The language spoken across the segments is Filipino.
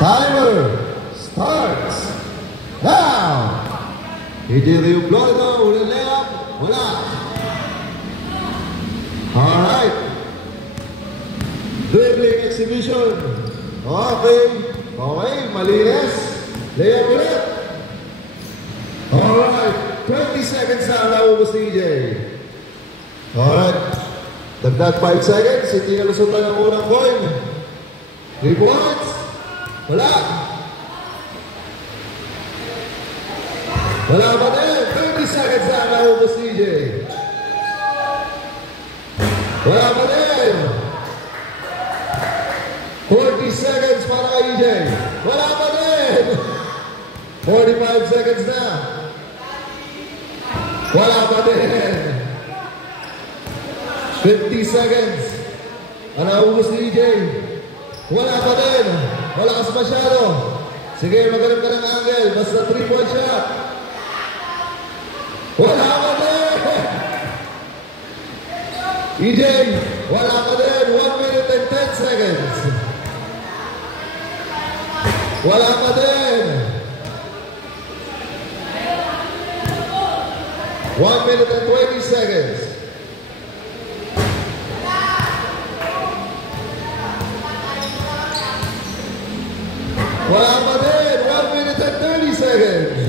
Timer starts now. Hindi rin yung Florida, walang layup, wala. Alright. Dribbling exhibition. Okay. Okay, malinis. Layup ulit. Alright. 20 seconds na ang naubos ni EJ. Alright. Dagdag 5 seconds. Hindi nalusutan ang unang coin. 3 points. Wala. Wala pa din. 30 seconds na ang naubos ni EJ. Wala pa din. 40 seconds para kay EJ. Wala pa din. 45 seconds na. Wala pa din. 50 seconds. Ang naubos ni EJ. Wala pa din. Malakas masyado. Sige, magaling ka ng angle. Basta 3-point shot. Wala pa din. EJ, wala pa din. 1 minute and 10 seconds. Wala pa din. 1 minute and 20 seconds. Wala pa din. 1 minute and 30 seconds.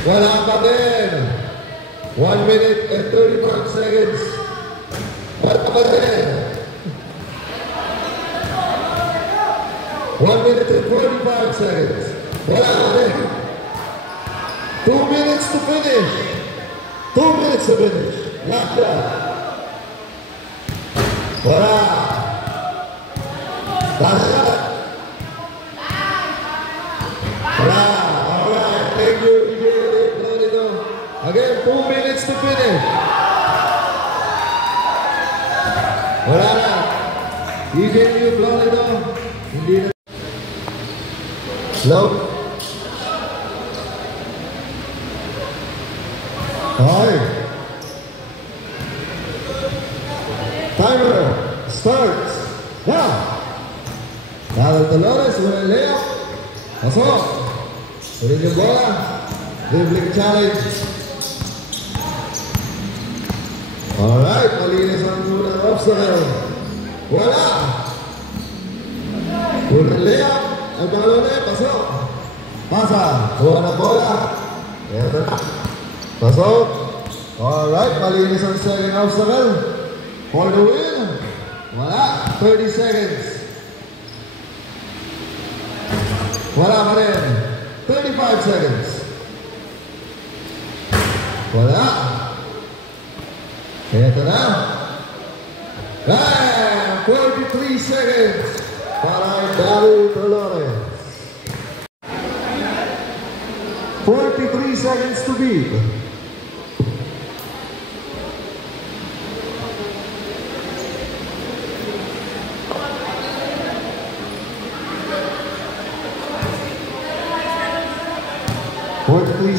Wala pa din. 1 minute and 35 seconds. Wala pa din. 1 minute and 45 seconds. Wala pa din. 2 minutes to finish. 2 minutes to finish. Wala. Wala. Tasha. Wala. Alright. Thank you. Again, 2 minutes to finish. Wala na. EJ New Florida. Hindi na. Slow. Okay. Timer starts now. Carol Dolores, walang layup. Pasok. Ulit yung bola. Dribbling challenge. Alright, malinis ang unang obstacle. Wala. Unang layup. Ang balo na, pasok. Pasa. Kuha na bola. Eto na. Pasok. Alright, malinis ang second obstacle. For the win. Wala. 30 seconds. Wala pa rin. 35 seconds. Wala. Eto na. Bam! 43 seconds para Daryl Dolores. 43 seconds to beat.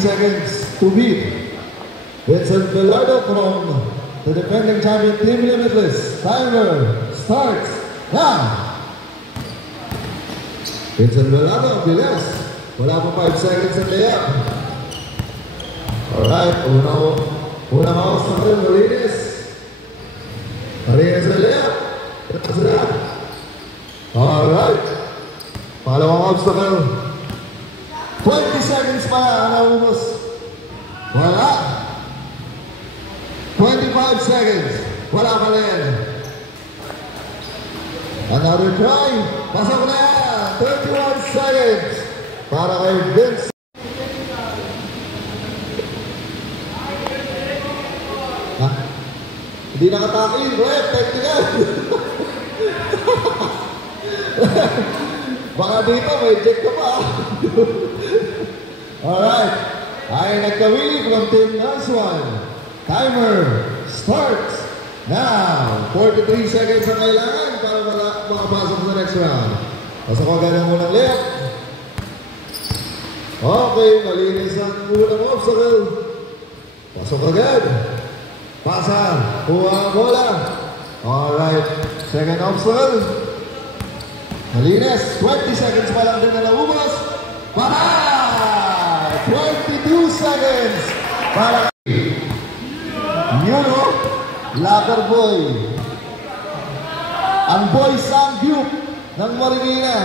Seconds to beat. Vincent Velardo from the defending champion Team Limitless. Timer starts now. Vincent Velardo, bilis. Wala pa 5 seconds ang layup. Alright, una mouse na rin, malinis. Malinis ang layup. Alright. Palawang obstacle. 20 seconds pa ang naubos. Wala. 25 seconds. Wala pa rin. Another try. Pasok na yan. 31 seconds para kay Vince. Hindi nakatakin. Wait, technical. Baka dito may check ka pa. Alright. Ay nagkawili from Team Naswan. Timer starts now. 43 seconds ang kailangan para makapasok sa next round. Pasok ko agad ang unang layup. Okay, malinis ang unang obstacle. Pasok agad. Pasa. Kuha ang bola. Alright. Second obstacle. Malinis. 20 seconds pa lang din na naubos. Patay! 22 seconds para yun o, Lover Boy. Ang boy Samgyup ng Marikina.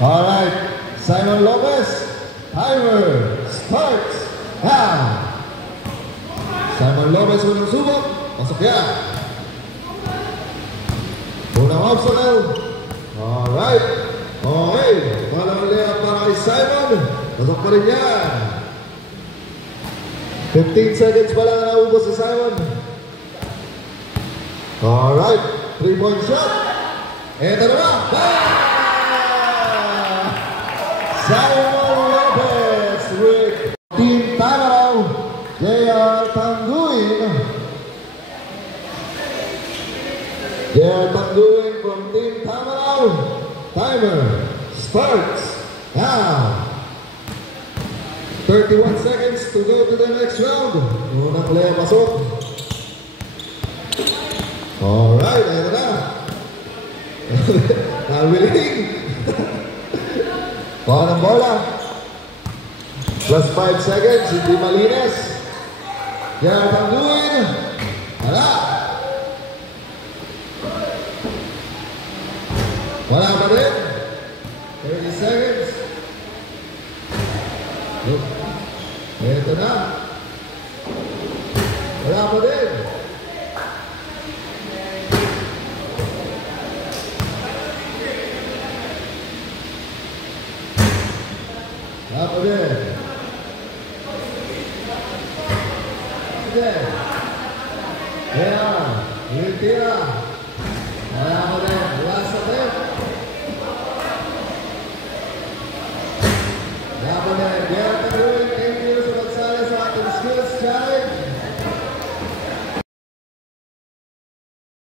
Alright, Simon Lopez, timer starts now. Simon Lopez unang subok, pasok yan. Unang obstacle. Alright, okay, palang layup para kay Simon, pasok pa rin yan. 15 seconds pa lang na naubos si Simon. Alright, 3-point shot. Ito na ba? Simon Lopez with Team Tamaraw. J.R. Tanguin. J.R. Tanguin from Team Tamaraw. Timer starts now. 31 seconds to go to the next round. Unang play pasok. Alright, ayan na. Nabiling. Baka ng bola. Plus 5 seconds, hindi malinis. Yan ang Tanguin. Wala. Wala pa rin. 30 seconds. Ito na. Wala pa din. Wala pa din. Kaya, yung tira. Wala pa din. Last na din. Wala pa din. Kaya, thank you sa pagsali sa ating skills challenge.